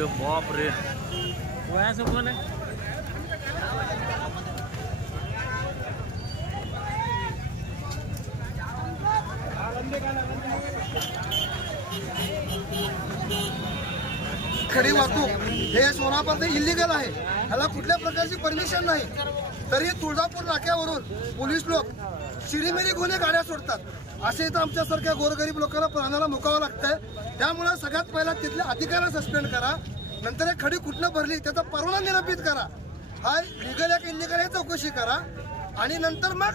अरे बाप रे, वयाचं कोण आहे? खडी वाहतूक हे सोनापर्यंत इलिगल आहे, ह्याला कुठल्या प्रकारची परमिशन नाही. तरी तुळजापूर नाक्यावरून पोलीस लोक चिरीमिरी गुन्हे गाड्या सोडतात. असे इथं आमच्यासारख्या गोरगरीब लोकांना प्राणाला मुकावं लागतंय. त्यामुळे सगळ्यात पहिला तिथल्या अधिकाऱ्यांना सस्पेंड करा, नंतर हे खडी कुठनं भरली त्याचा परवाना निलंबित करा, हा लिगल आहे की इलिगल आहे चौकशी करा, आणि नंतर मग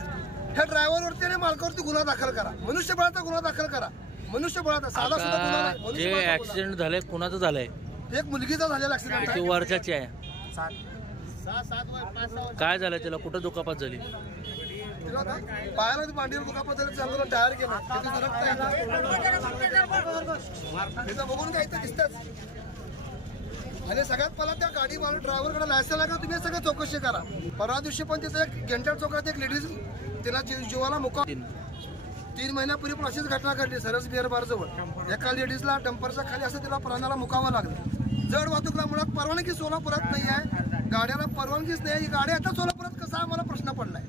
ह्या ड्रायव्हरवरती आणि मालकावरती गुन्हा दाखल करा, मनुष्यबळाचा गुन्हा दाखल करा. मनुष्यबळाचा साधा सुद्धा गुन्हा नाही. जे ऍक्सिडेंट झालंय कुणाचं झालंय? एक मुलगीचा झालेला ऍक्सिडेंट आहे. किती वर्षाची आहे? 6 काय झालं त्याला? कुठं दुखापत झाली? पायाला मांडीवर दुखापत झाली, चांगलं टायर गेलं, बघून काय इथं दिसतच. आणि सगळ्यात पहिला त्या गाडी मालक ड्रायव्हरकडे लायसन आहे का तुम्ही सगळं चौकशी करा. परवा दिवशी पण तिथं एक गेंटाळ चौकात एक लेडीज तिला जीवाला मुका 3 महिन्यापूर्वी पण अशीच घटना घडली सरस बिअर बार जवळ. एका लेडीजला डंपरच्या खाली असं तिला प्राणाला मुकावं लागलं. जड वाहतूकला मुळात परवानगी सोलापुरात नाही आहे, गाड्याला परवानगीच नाही. ही गाडी आता सोलापुरात कसा आम्हाला प्रश्न पडलाय.